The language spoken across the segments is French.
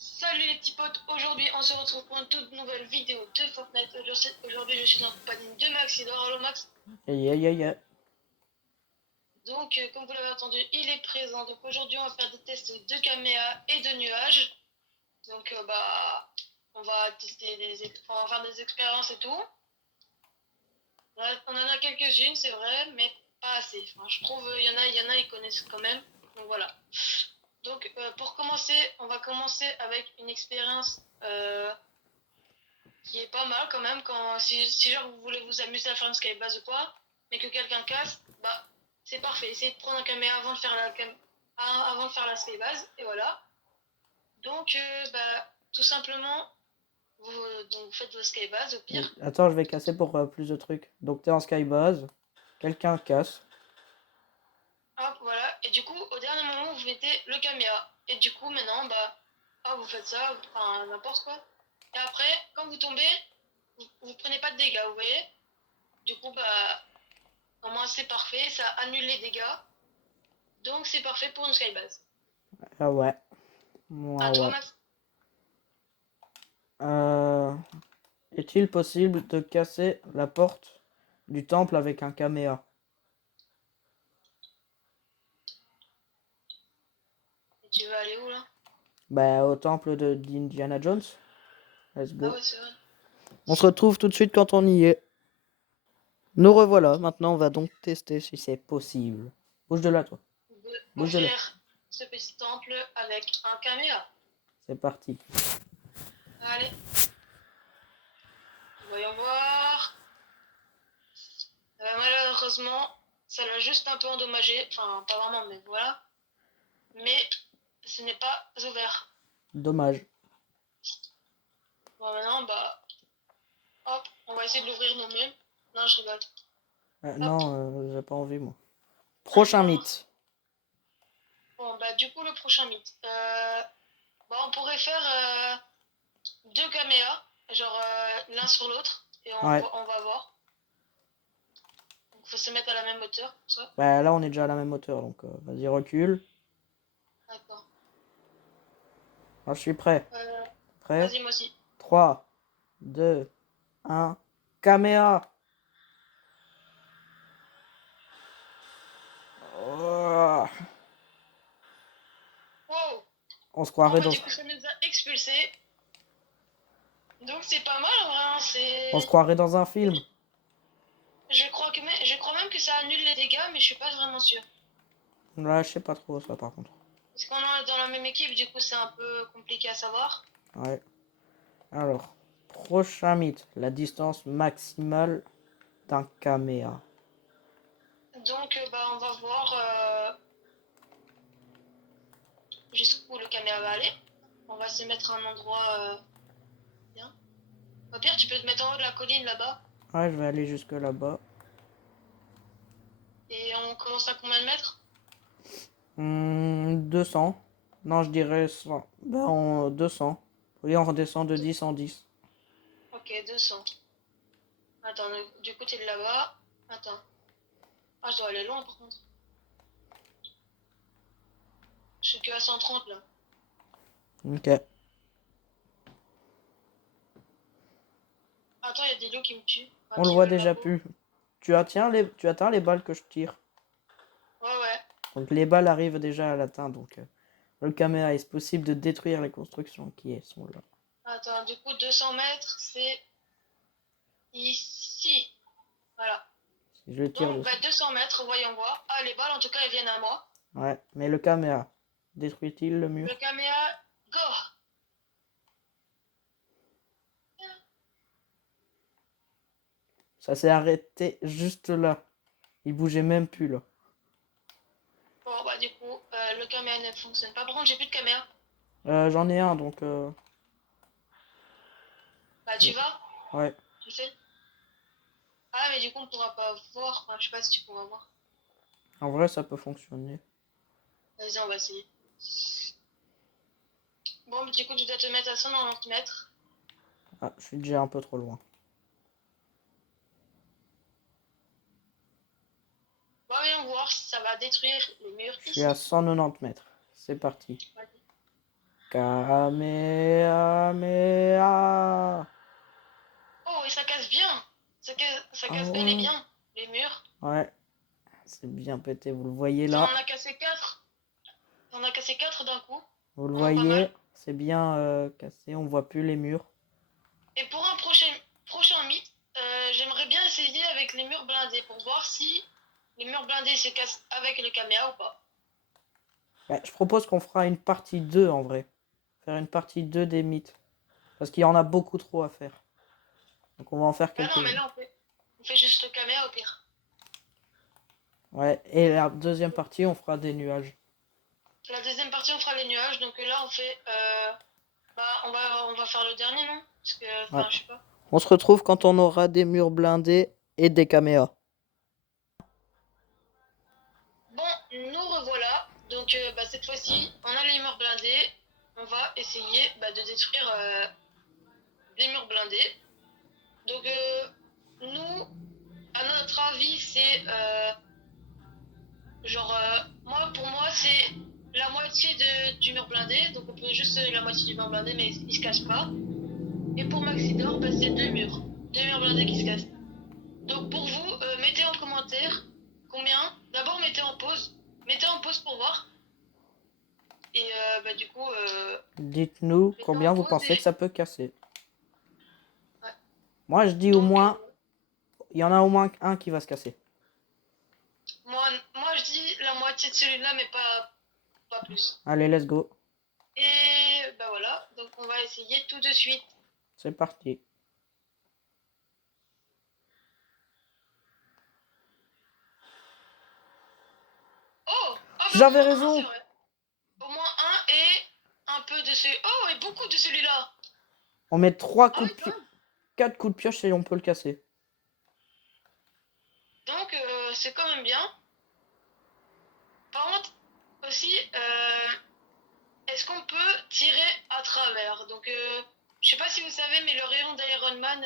Salut les petits potes, aujourd'hui on se retrouve pour une toute nouvelle vidéo de Fortnite. Aujourd'hui je suis en compagnie de Max et Allo Max. Yeah. Donc comme vous l'avez entendu, il est présent. Donc aujourd'hui on va faire des tests de caméra et de nuages. Donc on va tester on va faire des expériences et tout. On en a quelques-unes c'est vrai, mais pas assez. Enfin, je trouve il y en a ils connaissent quand même. Donc voilà. Donc pour commencer, on va commencer avec une expérience qui est pas mal quand même si genre vous voulez vous amuser à faire une skybase ou quoi, mais que quelqu'un casse, bah c'est parfait. Essayez de prendre un caméra avant de faire la skybase et voilà. Donc tout simplement vous faites vos skybases au pire. Attends, je vais casser pour plus de trucs. Donc t'es en skybase, quelqu'un casse. Hop voilà. Et du coup au dernier moment vous mettez le caméra. Et du coup maintenant vous faites ça, enfin n'importe quoi. Et après quand vous tombez, vous prenez pas de dégâts, vous voyez. Du coup au moins c'est parfait, ça annule les dégâts. Donc c'est parfait pour une skybase. Ah ouais. À toi Ouais. Max. Euh, Est-il possible de casser la porte du temple avec un caméra? Et tu veux aller où là? Bah au temple d'Indiana Jones. Let's Ah go. ouais c'est vrai. On se retrouve tout de suite quand on y est. Nous revoilà. Maintenant on va donc tester si c'est possible. Bouge de là toi. De Bouge de là. ouvrir ce petit temple avec un caméra. C'est parti. Allez, voyons voir. Malheureusement, ça l'a juste un peu endommagé. Enfin, pas vraiment, mais voilà. Mais ce n'est pas ouvert. Dommage. Bon, maintenant, hop, on va essayer de l'ouvrir nous-mêmes. Non, je rigole. Hop, Non, j'ai pas envie moi. Prochain bon. mythe. Bon, du coup, le prochain mythe. On pourrait faire deux caméras, genre l'un sur l'autre, et Ouais. on va voir. Donc, faut se mettre à la même hauteur, pour ça. Bah là on est déjà à la même hauteur donc vas-y recule. D'accord. Ah, je suis prêt. Prêt? Vas-y, moi aussi. 3, 2, 1. Caméra! Oh, Wow! on se Bon, croirait dans, du coup, ça nous a expulsés. Donc, c'est pas mal, en vrai, hein. on se croirait dans un film. Je crois même que ça annule les dégâts, mais je suis pas vraiment sûr. Là, je sais pas trop ça par contre. Parce qu'on est dans la même équipe, du coup, c'est un peu compliqué à savoir. Ouais. Alors, prochain mythe. La distance maximale d'un caméra. Donc, on va voir jusqu'où le caméra va aller. On va se mettre à un endroit bien. Au pire, tu peux te mettre en haut de la colline là-bas. Ouais, je vais aller jusque là-bas. Et on commence à combien de mètres? 200. Non, je dirais 100. Ben, 200. Oui, on redescend de 10 en 10. Ok, 200. Attends, du coup, t'es là-bas. Attends. Ah, je dois aller loin par contre. Je suis que à 130 là. Ok. Attends, il y a des loups qui me tuent. Enfin, On le qui voit veulent ma déjà peau. plus. Tu atteins les balles que je tire. Ouais, ouais. Donc les balles arrivent déjà à l'atteindre. Donc le caméra, est-ce possible de détruire les constructions qui sont là? Attends, du coup, 200 mètres, c'est ici. Voilà. Si je le tire Donc, dessus. 200 mètres, voyons voir. Ah, les balles, en tout cas, elles viennent à moi. Ouais, mais le caméra, détruit-il le Le mur? caméra, go! Ça s'est arrêté juste là. Il bougeait même plus là. Bon, du coup, le caméra ne fonctionne pas. Par contre, j'ai plus de caméra. J'en ai un donc Tu vas? ouais. Tu sais? Ah, mais du coup, on pourra pas voir. Enfin, je sais pas si tu pourras voir. En vrai, ça peut fonctionner. Vas-y, on va essayer. Bon, du coup, tu dois te mettre à 190 mètres. Ah, je suis déjà un peu trop loin. Bon, voyons voir si ça va détruire les murs Je suis à ici. 190 mètres. C'est parti. Vas-y. Kamehameha. Oh, et ça casse bien. Ça Ah casse bel et ouais. bien les murs. Ouais, c'est bien pété, vous le voyez On là. en a cassé 4. On a cassé 4 d'un coup. Vous le Vraiment pas mal. voyez, c'est bien cassé, on voit plus les murs. Et pour un prochain mythe, j'aimerais bien essayer avec les murs blindés pour voir si les murs blindés se cassent avec les caméras ou pas. Ouais, je propose qu'on fera une partie 2 en vrai. Faire une partie 2 des mythes. Parce qu'il y en a beaucoup trop à faire. Donc on va en faire Bah non, mais quelques-uns. là on fait juste le caméra au pire. Ouais, et la deuxième partie, on fera des nuages. La deuxième partie on fera les nuages, donc là on fait... bah on va faire le dernier, non? Parce que, Ouais. enfin je sais pas. On se retrouve quand on aura des murs blindés et des caméras. Bon, nous revoilà. Donc bah, cette fois-ci, on a les murs blindés. On va essayer bah, de détruire les murs blindés. Donc nous, à notre avis, c'est genre moi pour moi c'est la moitié du mur blindé. Donc on peut juste la moitié du mur blindé, mais il se casse pas. Et pour Maxidor, bah, c'est deux murs blindés qui se cassent. Donc pour vous, mettez en commentaire combien. D'abord mettez en pause pour voir. Et bah, du coup, Dites-nous mettez en combien vous pause pensez que et. ça peut casser. Ouais. Moi, je dis au Donc, moins, il y en a au moins un qui va se casser. moi, je dis la moitié de celui-là, mais pas plus. Allez, let's go. Et bah voilà, donc on va essayer tout de suite. C'est parti. Oh! Ah bah au J'avais moins un, c'est raison. vrai. Au moins un et un peu de celui. Oh, et beaucoup de celui-là. On met 3 Ah coups oui, de quand pioche, même. 4 coups de pioche et on peut le casser. Donc c'est quand même bien. Par contre, aussi, est-ce qu'on peut tirer à travers? Donc je sais pas si vous savez, mais le rayon d'Iron Man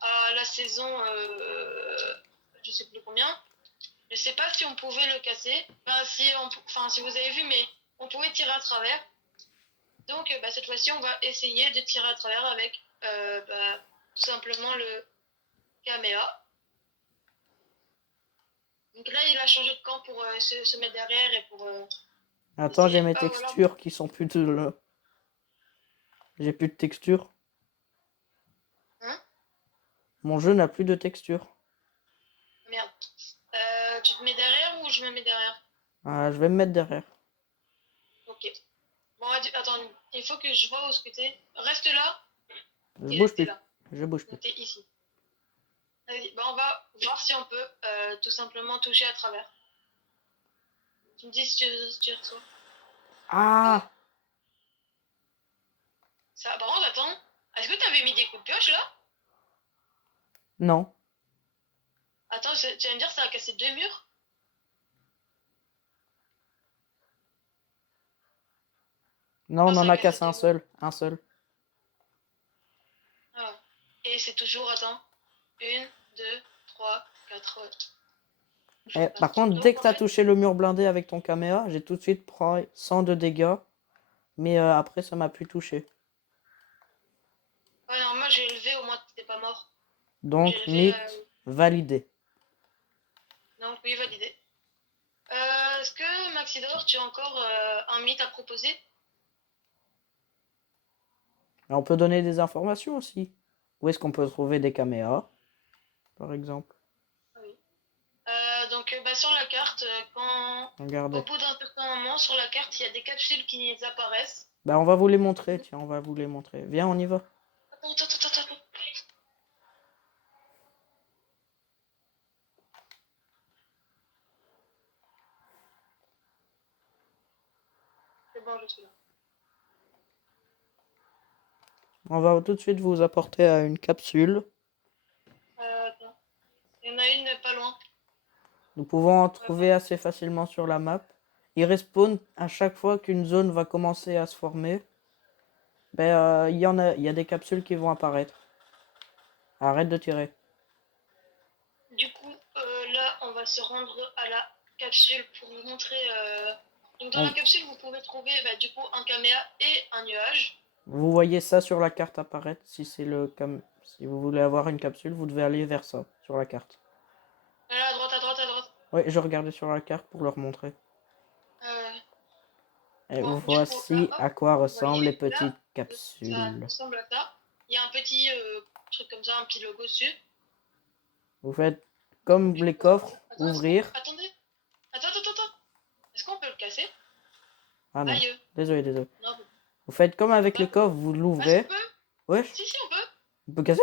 à la saison, je sais plus combien, je sais pas si on pouvait le casser. Enfin, si vous avez vu, mais on pouvait tirer à travers. Donc bah, cette fois-ci, on va essayer de tirer à travers avec bah, tout simplement le Kamea. Donc là, il a changé de camp pour se mettre derrière et pour Attends, j'ai essayer. mes Ah voilà, bon. textures qui sont plus de... J'ai plus de texture. Hein? Mon jeu n'a plus de texture. Merde. Tu te mets derrière ou je me mets derrière? Ah, je vais me mettre derrière. Ok. Bon, attends, il faut que je vois où ce que t'es. Reste là. Je Et bouge t'es plus. là. Je bouge plus. Donc t'es ici. Vas-y, bah on va voir si on peut tout simplement toucher à travers. Tu me dis si tu reçois. Oh! Ah! Ça, par contre, attends. Est-ce que t'avais mis des coups de pioche là? Non. Attends, tu vas me dire ça a cassé deux murs? Non, Non, on ça en a a cassé cassé un deux murs. seul. Un seul. Ah. Et c'est toujours, attends. Une, deux, trois, quatre. Eh, par contre, dès Donc que en t'as fait. touché le mur blindé avec ton caméra, j'ai tout de suite pris 100 de dégâts. Mais après, ça m'a plus touché. Ouais, non, moi j'ai élevé, au moins t'es pas mort. J'ai Donc, élevé. mythe validé. Donc oui, validé. Est-ce que Maxidor, tu as encore un mythe à proposer? On peut donner des informations aussi. Où est-ce qu'on peut trouver des caméras, par exemple? Ah oui. Donc bah, sur la carte, au Regardez. bout d'un certain moment, sur la carte, il y a des capsules qui apparaissent. Bah, on va vous les montrer. Tiens, on va vous les montrer. Viens, on y va. Attends. C'est bon, je suis là. On va tout de suite vous apporter à une capsule. Attends. Il y en a une pas loin. Nous pouvons en Ouais, trouver assez facilement sur la map. Ils respawnent à chaque fois qu'une zone va commencer à se former. Ben, il y a des capsules qui vont apparaître. Arrête de tirer. du coup, là, on va se rendre à la capsule pour vous montrer Donc dans la On- capsule, vous pouvez trouver bah, du coup un caméa et un nuage. Vous voyez ça sur la carte apparaître. Si vous voulez avoir une capsule, vous devez aller vers ça, sur la carte. Là, à droite, à droite, à droite. Oui, je regardais sur la carte pour leur montrer. Euh, Et bon, du coup, là, voici hop, à quoi vous ressemblent les voyez, là, petites ça capsules. ressemble à ça. Il y a un petit truc comme ça, un petit logo dessus. Vous faites comme les coffres, Attends, ouvrir. attendez. Attends. Est-ce qu'on peut le casser? Ah non, Aïe. désolé, désolé. Non, Vous faites comme on peut avec les pas. coffres, vous Ah, si, on l'ouvrez. peut. Wesh, Si, on peut. on peut casser?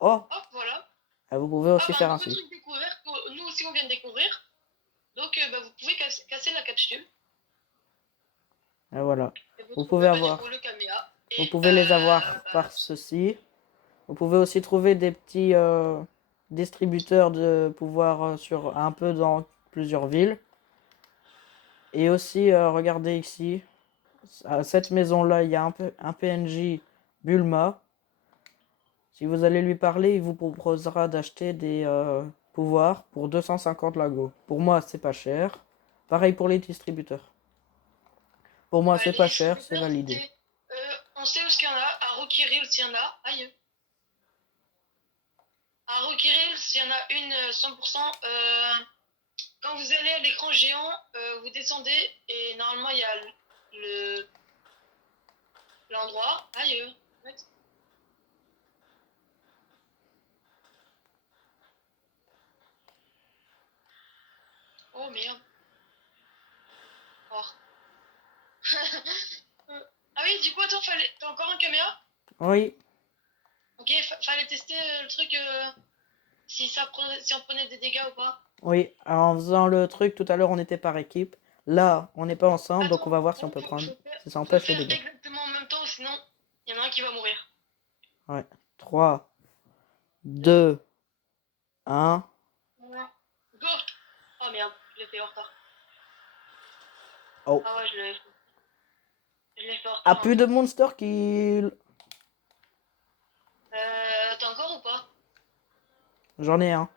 Oh, Hop, voilà. ah, vous pouvez Hop, aussi un faire nouveau ainsi. truc découvert que nous aussi on vient de découvrir. Donc, bah, vous pouvez casser la capsule. Et voilà. Et vous Vous pouvez trouvez bah, du coup avoir, le caméa. vous Et pouvez les avoir bah, par ceci. Vous pouvez aussi trouver des petits distributeurs de pouvoir sur un peu dans plusieurs villes. Et aussi, regardez ici, à cette maison-là, il y a un PNJ Bulma. Si vous allez lui parler, il vous proposera d'acheter des pouvoirs pour 250 lagos. Pour moi, c'est pas cher. Pareil pour les distributeurs. Pour moi, c'est les pas cher, c'est distributeurs, validé. c'est. On sait où ce qu'il y en a. À Rokiril, s'il y en a. Aïe. À Rokiril, s'il y en a une 100%. Quand vous allez à l'écran géant, vous descendez et normalement il y a le l'endroit. Aïe. What? Oh merde. Oh. Ah oui, du coup, attends, t'as encore un caméra? Oui, Ok, fallait tester le truc si on prenait des dégâts ou pas. oui. Alors, en faisant le truc, tout à l'heure, on était par équipe. Là, on n'est pas ensemble, donc on Attends, va voir si on on peut peut, prendre. Si ça faut empêche les faire dégâts. exactement en même temps, sinon il y en a un qui va mourir. Ouais. 3, 2, 1. Ouais. Go! Oh merde, je l'ai fait en retard. Oh. Ah ouais, je l'ai fait en Ah, retard un plus peu. de monster kill. T'as encore ou pas? J'en ai un.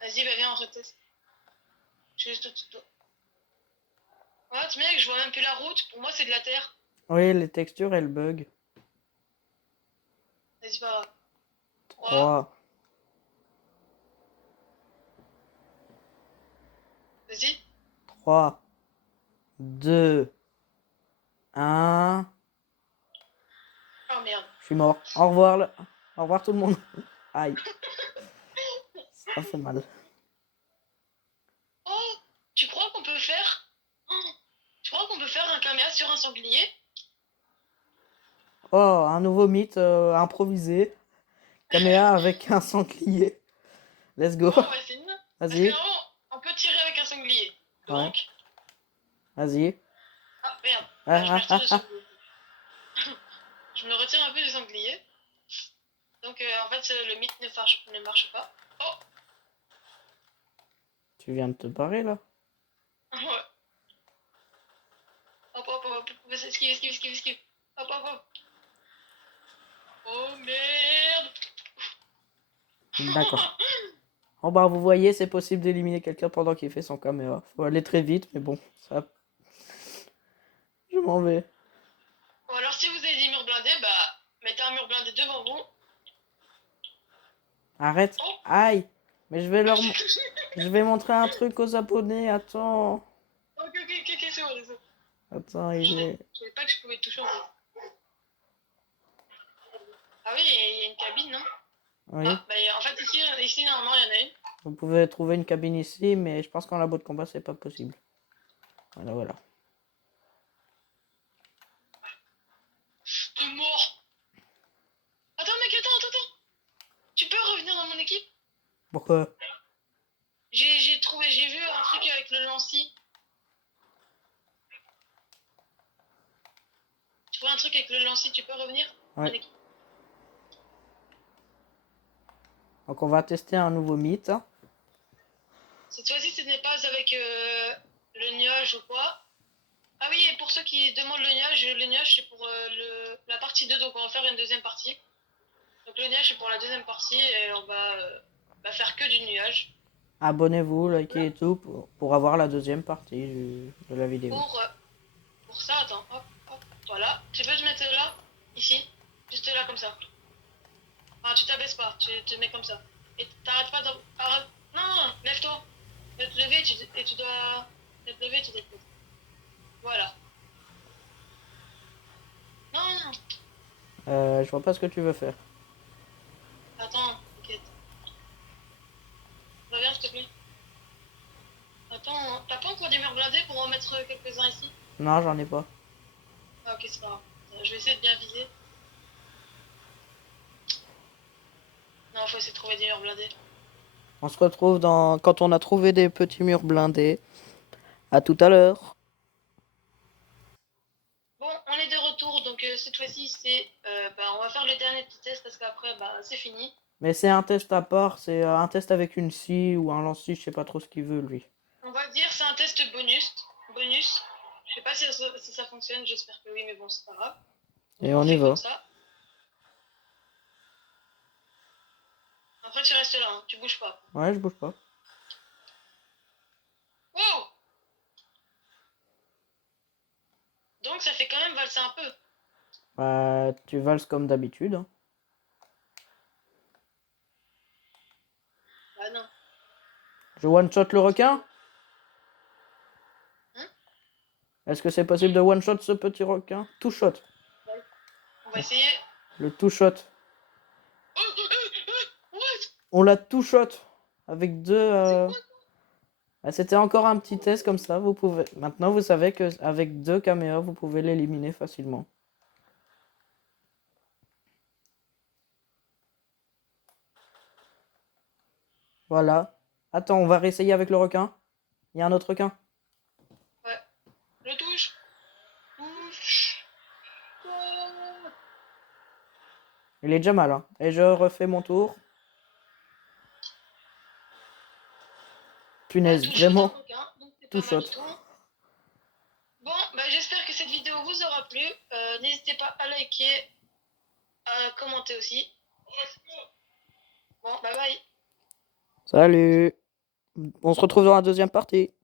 Vas-y, bah viens, on reteste. Je suis juste au-dessus de toi. Ouais, tu mec, je vois même plus la route. Pour moi, c'est de la terre. Oui, les textures, elles bug. Vas-y, pas grave. 3, 3, vas-y. 3, 2, 1. Oh merde. Je suis mort. Au revoir, au revoir tout le monde. Aïe, ça fait mal. Oh, tu crois qu'on peut faire. Oh, tu crois qu'on peut faire un caméra sur un sanglier? Oh, un nouveau mythe improvisé. Caméa avec un sanglier. Let's go. Ouais, on va essayer. Parce que Vas-y. normalement, on peut tirer avec un sanglier. Ouais. Donc. Vas-y. Ah merde. Ah, Je me ah, retire ah, du ah. sanglier. Je me retire un peu du sanglier. Donc en fait, le mythe ne marche pas. Oh! Tu viens de te barrer là? Ouais. Hop. Esquive. Hop. Oh merde! D'accord. En bas, vous voyez, c'est possible d'éliminer quelqu'un pendant qu'il fait son caméra. Faut aller très vite, mais bon, ça. Je m'en vais. Ou alors si vous avez des murs blindés, bah mettez un mur blindé devant vous. Arrête. Oh! Aïe. Mais Ah, je suis touché! je vais montrer un truc aux abonnés. Attends. Ok, c'est bon, désolé. Attends, Je il est. savais pas que je pouvais te toucher en fait. Ah oui, il y a une cabine, non? Oui. Ah, bah en fait ici normalement il y en a une. Vous pouvez trouver une cabine ici, mais je pense qu'en labo de combat, c'est pas possible. Voilà. T'es mort! Attends mec, attends! Tu peux revenir dans mon équipe? Pourquoi? J'ai vu un truc avec le lanci. J'ai trouvé un truc avec le lanci, tu peux revenir? Ouais. Donc on va tester un nouveau mythe. Cette fois-ci, ce n'est pas avec le nuage ou quoi. Ah oui, et pour ceux qui demandent le nuage c'est pour la partie 2, donc on va faire une deuxième partie. Donc le nuage c'est pour la deuxième partie et on va faire que du nuage. abonnez-vous, likez et tout pour avoir la deuxième partie de la vidéo. Pour ça, attends, hop, hop, voilà. Tu peux te mettre là, ici, juste là comme ça. Enfin, tu t'abaisses pas, tu te mets comme ça. Et t'arrêtes pas de... Arrête. Non, non, lève-toi. Tu dois te lever et tu dois... te lever, tu déposes. Voilà. Non, non, Je vois pas ce que tu veux faire. attends, t'inquiète. Reviens, s'il te plaît. Attends, t'as pas encore des murs blindés pour en mettre quelques-uns ici? Non, j'en ai pas. Ah, ok, c'est pas grave. Je vais essayer de bien viser. Non, faut essayer de trouver des murs blindés. On se retrouve quand on a trouvé des petits murs blindés. À tout à l'heure. Bon, on est de retour, donc cette fois-ci, on va faire le dernier petit test parce qu'après, c'est fini. Mais c'est un test à part, c'est un test avec une scie ou un lance-scie, je sais pas trop ce qu'il veut lui. On va dire c'est un test bonus. Bonus. Je sais pas si ça fonctionne, j'espère que oui, mais bon, c'est pas grave. Et on y fait va. comme ça. Après, tu restes là, hein, tu bouges pas. Ouais, je bouge pas. Wow! Donc ça fait quand même valser un peu. Bah, tu valses comme d'habitude. Hein. Bah non. Je one-shot le requin? Hein? Est-ce que c'est possible de one-shot ce petit requin? Two-shot. On va essayer. Le two-shot. What? On l'a two-shot. Avec deux... Bah, c'était encore un petit test comme ça. Vous pouvez... Maintenant, vous savez qu'avec deux caméras, vous pouvez l'éliminer facilement. Voilà. Attends, on va réessayer avec le requin. Il y a un autre requin. Ouais. Je touche. Touche. Oh. Il est déjà mal. Hein. Et je refais mon tour. Punaise, Touche vraiment. autant requin, donc c'est Two pas mal shot. du tout. Bon, j'espère que cette vidéo vous aura plu. N'hésitez pas à liker, à commenter aussi. Bon, bye bye. Salut. On se retrouve dans la deuxième partie.